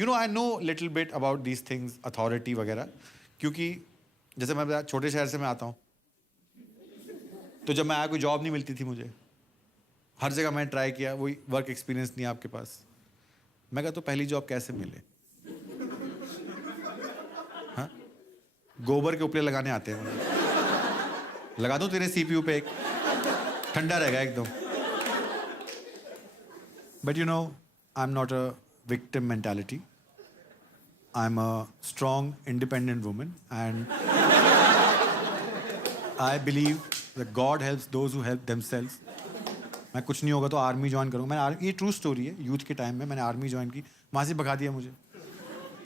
You know I know little bit about these things, authority वगैरह, क्योंकि जैसे मैं छोटे शहर से मैं आता हूँ, तो जब मैं आया कोई जॉब नहीं मिलती थी मुझे, हर जगह मैंने ट्राई किया, वही वर्क एक्सपीरियंस नहीं है आपके पास। मैं कहा तो पहली जॉब कैसे मिले? हाँ, गोबर के उपले लगाने आते हैं मुझे। लगा दूं तेरे सीपीयू पे एक, ठंडा रहेगा एकदम। But you know, I am not a victim mentality. I'm a strong, independent woman, and I believe that God helps those who help themselves. मैं कुछ नहीं होगा तो आर्मी ज्वाइन करूँगा। मैंने ये ट्रू स्टोरी है, यूथ के टाइम में मैंने आर्मी ज्वाइन की, वहाँ से भगा दिया मुझे।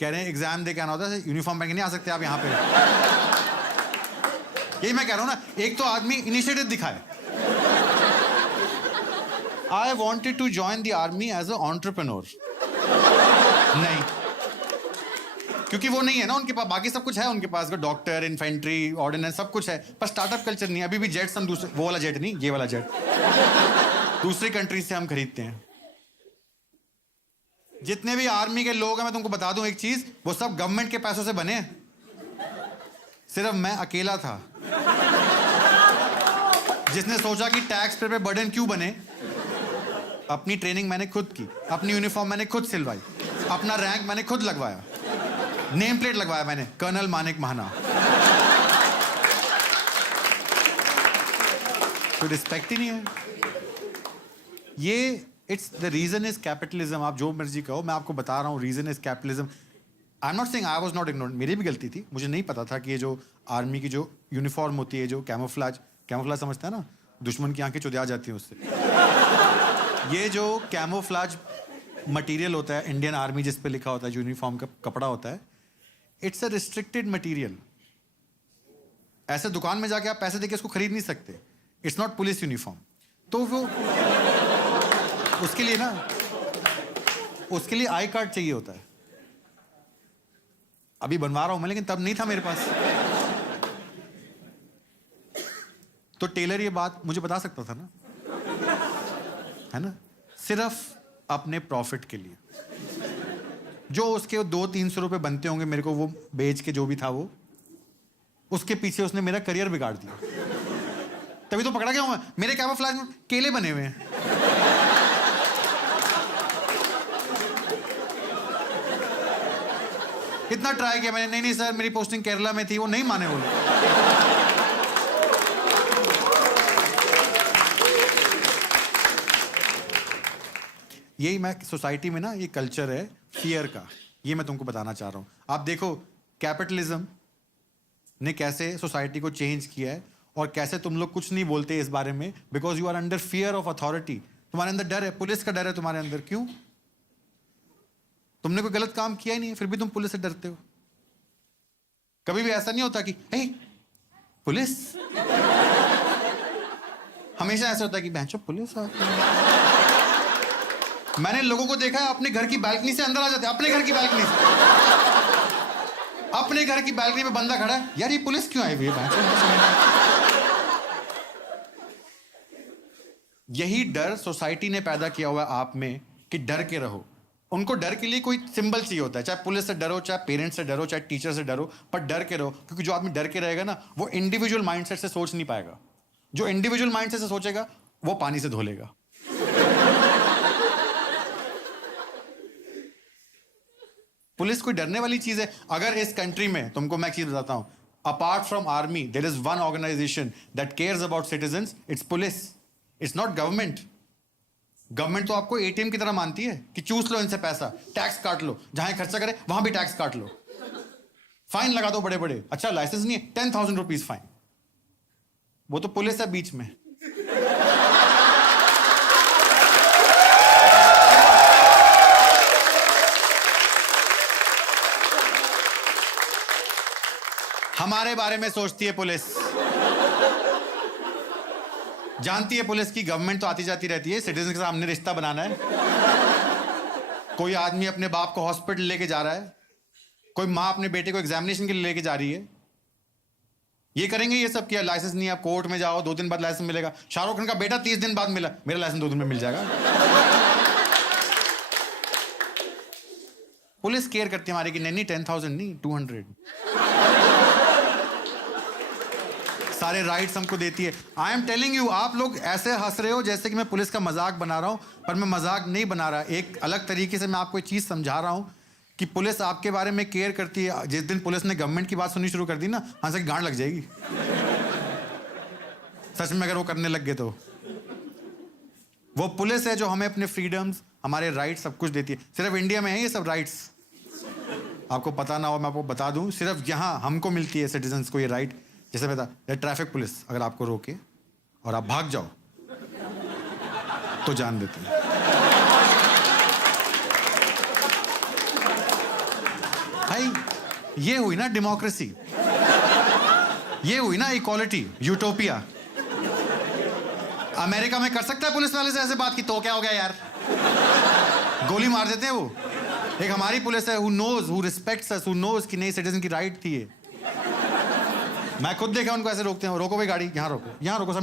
कह रहे हैं एग्जाम दे के आना होता है, यूनिफॉर्म पहन के नहीं आ सकते आप यहाँ पे। यही मैं कह रहा हूँ ना, एक तो आदमी इनिशिएटिव दिखाए। I wanted to join the army as an entrepreneur. नहीं, क्योंकि वो नहीं है ना उनके पास, बाकी सब कुछ है उनके पास, डॉक्टर, इन्फेंट्री, ऑर्डिनेंस, सब कुछ है, पर स्टार्टअप कल्चर नहीं है। अभी भी जेट्स हम दूसरे, वो वाला जेट नहीं, ये वाला जेट दूसरी कंट्री से हम खरीदते हैं। जितने भी आर्मी के लोग हैं, मैं तुमको बता दूं एक चीज, वो सब गवर्नमेंट के पैसों से बने हैं। सिर्फ मैं अकेला था जिसने सोचा कि टैक्स पे बर्डन क्यों बने। अपनी ट्रेनिंग मैंने खुद की, अपनी यूनिफॉर्म मैंने खुद सिलवाई, अपना रैंक मैंने खुद लगवाया, नेम प्लेट लगवाया मैंने, कर्नल मानिक महाना। तो रिस्पेक्ट ही नहीं है। ये it's the reason is capitalism. आप जो मर्जी कहो, मैं आपको बता रहा हूँ, reason is capitalism. I am not saying I was not ignored, मेरी भी गलती थी, मुझे नहीं पता था कि ये जो आर्मी की जो यूनिफॉर्म होती है, जो कैमोफ्लेज समझता है ना, दुश्मन की आंखें चुदिया जाती हैं उससे। ये जो कैमोफ्लेज मटेरियल होता है इंडियन आर्मी, जिस पे लिखा होता है, यूनिफॉर्म का कपड़ा होता है, इट्स अ रिस्ट्रिक्टेड मटेरियल। ऐसे दुकान में जाके आप पैसे देके इसको खरीद नहीं सकते। It's not police uniform. तो वो उसके लिए ना, उसके लिए आई कार्ड चाहिए होता है। अभी बनवा रहा हूं मैं, लेकिन तब नहीं था मेरे पास। तो टेलर ये बात मुझे बता सकता था ना, है ना, सिर्फ अपने प्रॉफिट के लिए। जो उसके 200-300 रुपए बनते होंगे मेरे को वो बेच के, जो भी था वो, उसके पीछे उसने मेरा करियर बिगाड़ दिया। तभी तो पकड़ा गया हूं मैं। मेरे कैमोफ्लेज में केले बने हुए हैं। इतना ट्राई किया मैंने, नहीं सर मेरी पोस्टिंग केरला में थी, वो नहीं माने वो लोग। यही मैं सोसाइटी में ना, ये कल्चर है फियर का, ये मैं तुमको बताना चाह रहा हूं। आप देखो कैपिटलिज्म ने कैसे सोसाइटी को चेंज किया है, और कैसे तुम लोग कुछ नहीं बोलते इस बारे में, because you are under fear of authority. तुम्हारे अंदर डर है, पुलिस का डर है तुम्हारे अंदर। क्यों? तुमने कोई गलत काम किया ही नहीं है, फिर भी तुम पुलिस से डरते हो। कभी भी ऐसा नहीं होता कि हे पुलिस, हमेशा ऐसा होता है कि बहनचोद पुलिस आ। मैंने लोगों को देखा है अपने घर की बालकनी से अंदर आ जाते, अपने घर की बालकनी से। अपने घर की बालकनी में बंदा खड़ा है, यार ये पुलिस क्यों आई हुई है? यही डर सोसाइटी ने पैदा किया हुआ है आप में, कि डर के रहो। उनको डर के लिए कोई सिंबल चाहिए होता है, चाहे पुलिस से डरो, चाहे पेरेंट्स से डरो, चाहे टीचर से डरो, पर डर के रहो। क्योंकि जो आदमी डर के रहेगा ना, वो इंडिविजुअल माइंडसेट से सोच नहीं पाएगा। जो इंडिविजुअल माइंडसेट से सोचेगा वो पानी से धो लेगा। पुलिस कोई डरने वाली चीज है? अगर इस कंट्री में, तुमको मैं एक चीज बताता हूं, apart from army there is one organization that cares about citizens, it's police, it's not government. Government तो आपको एटीएम की तरह मानती है कि चूस लो इनसे पैसा, टैक्स काट लो, जहां खर्चा करे वहां भी टैक्स काट लो, फाइन लगा दो बड़े बड़े। अच्छा लाइसेंस नहीं है, 10,000 रुपीज फाइन। वो तो पुलिस है बीच में। हमारे बारे में सोचती है पुलिस, जानती है पुलिस की गवर्नमेंट तो आती जाती रहती है, सिटीजन के सामने रिश्ता बनाना है। कोई आदमी अपने बाप को हॉस्पिटल लेके जा रहा है, कोई माँ अपने बेटे को एग्जामिनेशन के लिए लेके जा रही है, ये करेंगे ये सब किया। लाइसेंस नहीं, आप कोर्ट में जाओ, 2 दिन बाद लाइसेंस मिलेगा। शाहरुख खान का बेटा 30 दिन बाद मिला, मेरा लाइसेंस 2 दिन में मिल जाएगा। पुलिस केयर करती है हमारे कि नहीं 10,000 नहीं 200 सारे राइट्स हमको देती है। आई एम टेलिंग यू, आप लोग ऐसे हंस रहे हो जैसे कि मैं पुलिस का मजाक बना रहा हूं, पर मैं मजाक नहीं बना रहा। एक अलग तरीके से मैं आपको एक चीज समझा रहा हूं कि पुलिस आपके बारे में केयर करती है। जिस दिन पुलिस ने गवर्नमेंट की बात सुननी शुरू कर दी ना, हंस के गांड लग जाएगी सच में, अगर वो करने लग गए तो। वो पुलिस है जो हमें अपने फ्रीडम्स, हमारे राइट्स सब कुछ देती है। सिर्फ इंडिया में है ये सब राइट्स, आपको पता ना हो मैं आपको बता दूं, सिर्फ यहाँ हमको मिलती है सिटीजन्स को ये राइट। जैसे बता, ट्रैफिक पुलिस अगर आपको रोके और आप भाग जाओ तो जान देते हैं। भाई ये हुई ना डेमोक्रेसी, ये हुई ना इक्वालिटी, यूटोपिया। अमेरिका में कर सकता है पुलिस वाले से ऐसे बात की तो क्या हो गया यार, गोली मार देते हैं वो। एक हमारी पुलिस है, who knows, who respects us, who knows कि नहीं सिटीजन की राइट थी ये। मैं खुद देखा उनको ऐसे रोकते हैं, रोको भाई गाड़ी, यहाँ रोको सर।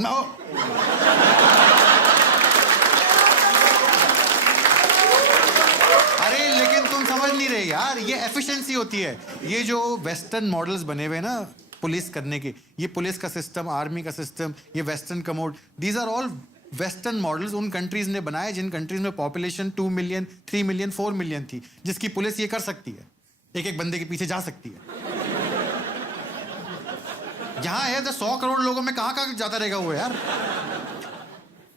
अरे लेकिन तुम समझ नहीं रहे यार, ये एफिशिएंसी होती है। ये जो वेस्टर्न मॉडल्स बने हुए ना पुलिस करने के, ये पुलिस का सिस्टम, आर्मी का सिस्टम, ये western commode, these are all western models उन कंट्रीज ने बनाए जिन कंट्रीज में पॉपुलेशन 2 मिलियन, 3 मिलियन, 4 मिलियन थी, जिसकी पुलिस ये कर सकती है, एक एक बंदे के पीछे जा सकती है। यहाँ है 100 करोड़ लोगों में कहाँ जाता रहेगा वो यार।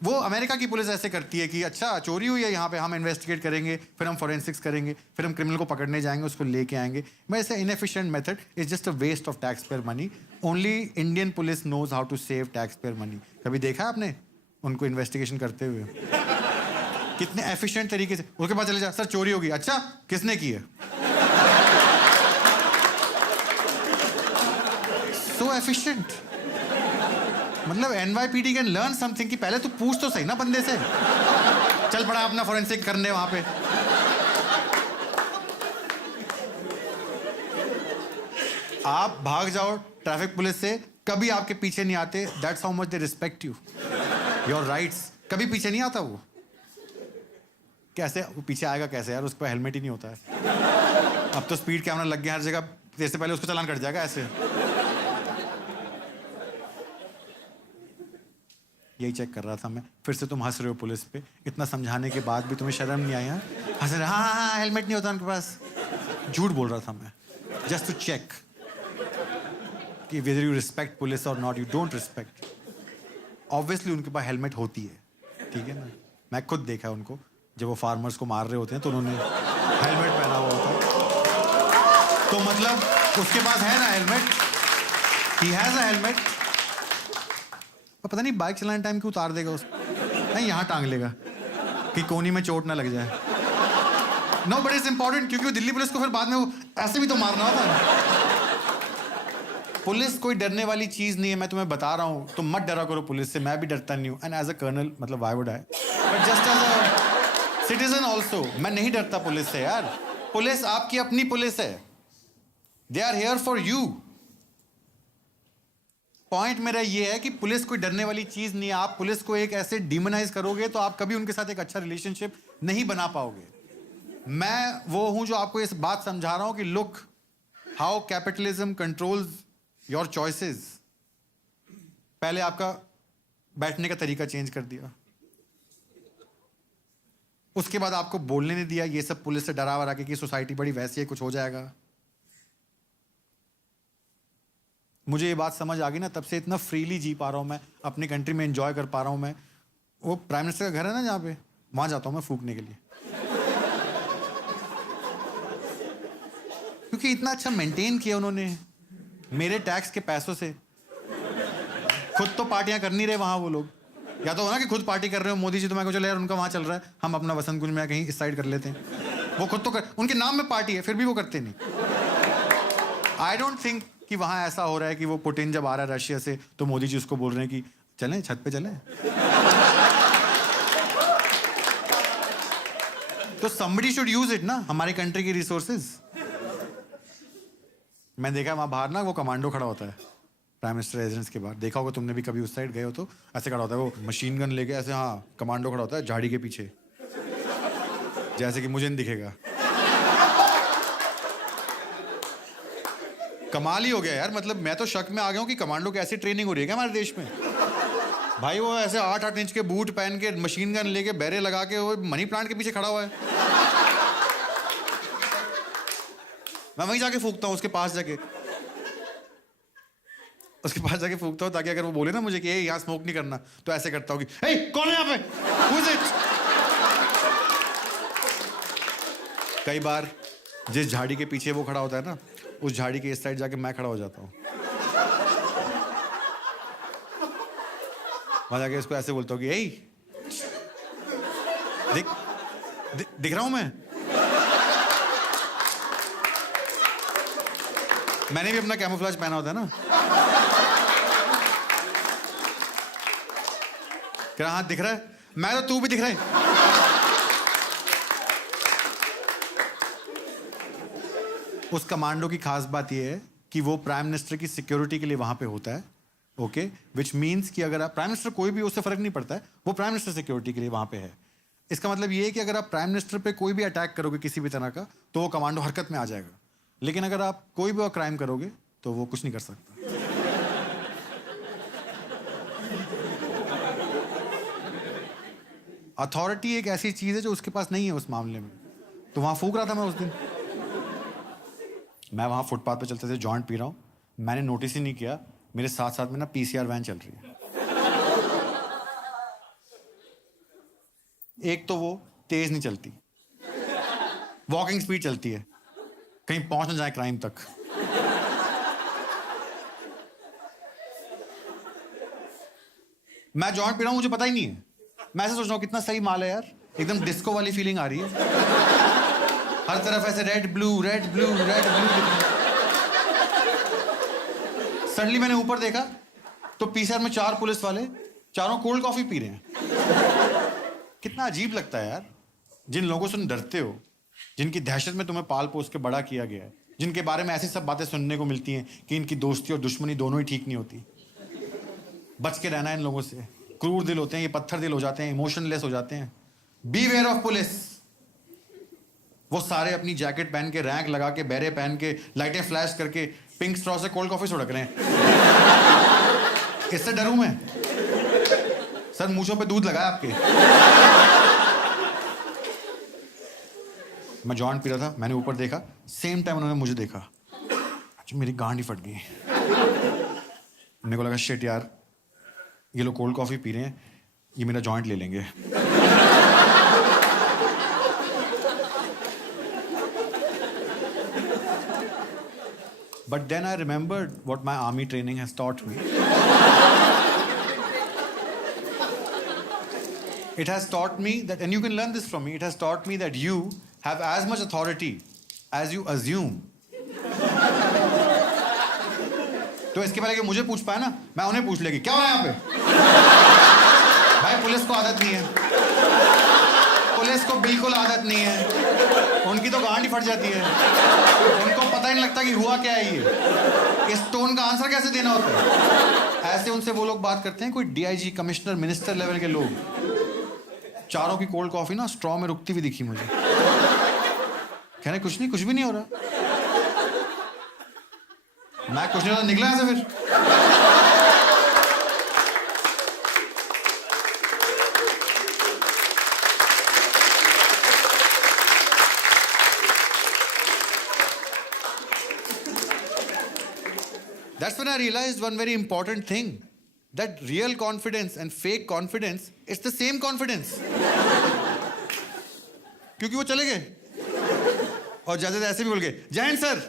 वो अमेरिका की पुलिस ऐसे करती है कि अच्छा चोरी हुई है यहाँ पे, हम इन्वेस्टिगेट करेंगे, फिर हम फोरेंसिक्स करेंगे, फिर हम क्रिमिनल को पकड़ने जाएंगे, उसको लेके आएंगे। मैं ऐसे inefficient method is just a waste of taxpayer money. Only Indian police knows how to save taxpayer money. कभी देखा है आपने उनको इन्वेस्टिगेशन करते हुए? कितने एफिशिएंट तरीके से। उसके बाद चले जा, सर चोरी होगी, अच्छा किसने की है? सो एफिशिएंट। मतलब NYPD कैन लर्न समथिंग कि पहले तू पूछ तो सही ना बंदे से। चल पड़ा अपना फोरेंसिक करने वहां पे। आप भाग जाओ ट्रैफिक पुलिस से, कभी आपके पीछे नहीं आते। That's how much they respect you, your rights. कभी पीछे नहीं आता वो। कैसे वो पीछे आएगा कैसे यार, उसके पास हेलमेट ही नहीं होता है। अब तो स्पीड कैमरा लग गया हर जगह, इससे पहले उसको चालान कट जाएगा ऐसे। यही चेक कर रहा था मैं। फिर से तुम हंस रहे हो पुलिस पे, इतना समझाने के बाद भी तुम्हें शर्म नहीं आई? हंस रहे, हाँ हेलमेट नहीं होता उनके पास। झूठ बोल रहा था मैं, जस्ट टू चेक कि वेदर यू रिस्पेक्ट पुलिस और not. You don't respect. Obviously उनके पास हेलमेट होती है, ठीक है ना। मैं खुद देखा उनको, जब वो फार्मर्स को मार रहे होते हैं तो उन्होंने हेलमेट पहना हुआ होता है। तो मतलब उसके पास है ना helmet, he has a helmet. पता नहीं बाइक चलाने टाइम क्यों उतार देगा उसको, नहीं यहाँ टांग लेगा कि कोनी में चोट ना लग जाए। नो बट इट्स इंपॉर्टेंट, क्योंकि दिल्ली पुलिस को फिर बाद में वो ऐसे भी तो मारना होता है। पुलिस कोई डरने वाली चीज नहीं है, मैं तुम्हें बता रहा हूँ। तुम मत डरा करो पुलिस से, मैं भी डरता नहीं हूँ। एंड एज अ कर्नल, मतलब why would I, but just as a citizen also, मैं नहीं डरता पुलिस से यार। पुलिस आपकी अपनी पुलिस है, they are here for you. Point मेरा ये है कि पुलिस कोई डरने वाली चीज नहीं है। आप पुलिस को एक ऐसे डिमोनाइज करोगे तो आप कभी उनके साथ एक अच्छा रिलेशनशिप नहीं बना पाओगे। मैं वो हूं जो आपको इस बात समझा रहा हूं कि look how capitalism controls your choices. पहले आपका बैठने का तरीका चेंज कर दिया, उसके बाद आपको बोलने नहीं दिया। ये सब पुलिस से डरा वरा के कि सोसाइटी बड़ी वैसी है, कुछ हो जाएगा। मुझे ये बात समझ आ गई ना, तब से इतना फ्रीली जी पा रहा हूँ मैं, अपनी कंट्री में एंजॉय कर पा रहा हूँ मैं। वो प्राइम मिनिस्टर का घर है ना जहाँ पे, वहाँ जाता हूँ मैं फूकने के लिए, क्योंकि इतना अच्छा मेंटेन किया उन्होंने मेरे टैक्स के पैसों से। खुद तो पार्टियां कर नहीं रहे वहाँ वो लोग, या तो हो ना कि खुद पार्टी कर रहे हो मोदी जी, तो मैं चलो यार उनका वहाँ चल रहा है, हम अपना वसंत कुंज में कहीं इस साइड कर लेते हैं। वो खुद तो उनके नाम में पार्टी है, फिर भी वो करते नहीं। आई डोंट थिंक कि वहां ऐसा हो रहा है कि वो पुतिन जब आ रहा है रशिया से तो मोदी जी उसको बोल रहे हैं कि चलें छत पे चलें। तो somebody should use it ना, हमारे कंट्री की रिसोर्सेज। मैं देखा वहां बाहर ना वो कमांडो खड़ा होता है प्राइम मिनिस्टर रेजिडेंस के बाहर। देखा होगा तुमने भी, कभी उस साइड गए हो तो ऐसे खड़ा होता है वो मशीन गन लेके ऐसे। हाँ कमांडो खड़ा होता है झाड़ी के पीछे, जैसे कि मुझे नहीं दिखेगा। कमाल ही हो गया यार, मतलब मैं तो शक में आ गया हूँ कि कमांडो की ऐसी ट्रेनिंग हो रही है क्या हमारे देश में। भाई वो ऐसे 8-8 इंच के बूट पहन के मशीन गन लेके बैरे लगा के वो मनी प्लांट के पीछे खड़ा हुआ है। मैं वहीं जाके फूकता हूँ उसके पास जाके फूकता हूँ ताकि अगर वो बोले ना मुझे कि यहाँ स्मोक नहीं करना, तो ऐसे करता हूँ कि हे कौन है यहाँ पे? Who is it? कई बार जिस झाड़ी के पीछे वो खड़ा होता है ना, उस झाड़ी के इस साइड जाके मैं खड़ा हो जाता हूँ। वहां जाके इसको ऐसे बोलता हूँ कि हे दिख रहा हूं मैं? मैंने भी अपना कैमोफ्लेज पहना होता है ना। क्या हाथ दिख रहा है? मैं तो तू भी दिख रहा है। उस कमांडो की खास बात यह है कि वो प्राइम मिनिस्टर की सिक्योरिटी के लिए वहां पे होता है, ओके, विच मीन्स कि अगर आप प्राइम मिनिस्टर कोई भी उससे फर्क नहीं पड़ता है, वो प्राइम मिनिस्टर सिक्योरिटी के लिए वहां पे है। इसका मतलब ये है कि अगर आप प्राइम मिनिस्टर पे कोई भी अटैक करोगे किसी भी तरह का, तो वो कमांडो हरकत में आ जाएगा। लेकिन अगर आप कोई भी और क्राइम करोगे तो वो कुछ नहीं कर सकता। अथॉरिटी एक ऐसी चीज है जो उसके पास नहीं है उस मामले में। तो वहां फूक रहा था मैं उस दिन, मैं वहां फुटपाथ पे चलते थे, जॉइंट पी रहा हूं, मैंने नोटिस ही नहीं किया मेरे साथ साथ में ना पीसीआर वैन चल रही है। एक तो वो तेज नहीं चलती, वॉकिंग स्पीड चलती है, कहीं पहुंच ना जाए क्राइम तक। मैं जॉइंट पी रहा हूं, मुझे पता ही नहीं है, मैं ऐसे सोच रहा हूं कितना सही माल है यार, एकदम डिस्को वाली फीलिंग आ रही है, हर तरफ ऐसे red blue red blue red blue. Suddenly मैंने ऊपर देखा तो पीसीआर में 4 पुलिस वाले, चारों कोल्ड कॉफी पी रहे हैं। कितना अजीब लगता है यार, जिन लोगों से तुम डरते हो, जिनकी दहशत में तुम्हें पाल पोस के बड़ा किया गया है, जिनके बारे में ऐसी सब बातें सुनने को मिलती हैं कि इनकी दोस्ती और दुश्मनी दोनों ही ठीक नहीं होती। बच के रहना है इन लोगों से, क्रूर दिल होते हैं ये, पत्थर दिल हो जाते हैं, इमोशनलेस हो जाते हैं। Beware of police. वो सारे अपनी जैकेट पहन के, रैंक लगा के, बैरे पहन के, लाइटें फ्लैश करके पिंक स्ट्रॉ से कोल्ड कॉफी सुड़क रहे हैं। इससे डरूं मैं? सर मूंछों पे दूध लगाया आपके। मैं जॉइंट पी रहा था, मैंने ऊपर देखा, सेम टाइम उन्होंने मुझे देखा। अच्छा मेरी गांड ही फट गई। मेरे को लगा शिट यार, ये लोग कोल्ड कॉफी पी रहे हैं, ये मेरा जॉइंट ले लेंगे। But then I remembered what my army training has taught me. It has taught me that, and you can learn this from me, it has taught me that you have as much authority as you assume. तो इसके पहले कि मुझे पूछ पाए ना, मैं उन्हें पूछ लेगी क्या हो रहा है यहाँ पे। भाई पुलिस को आदत नहीं है, पुलिस को बिल्कुल आदत नहीं है, उनकी तो गांड ही फट जाती है, उनको पता ही नहीं लगता कि हुआ क्या है ये, इस टोन का आंसर कैसे देना होता है। ऐसे उनसे वो लोग बात करते हैं, कोई डीआईजी, कमिश्नर, मिनिस्टर लेवल के लोग। चारों की कोल्ड कॉफी ना स्ट्रॉ में रुकती हुई दिखी मुझे। कहने कुछ नहीं, कुछ भी नहीं हो रहा। मैं कुछ नहीं हो रहा, निकला ऐसे फिर। That's when I realized one very important thing, that real confidence and fake confidence, it's the same confidence. क्योंकि वो चले गए और जाते ऐसे भी बोल गए जय हिंद सर।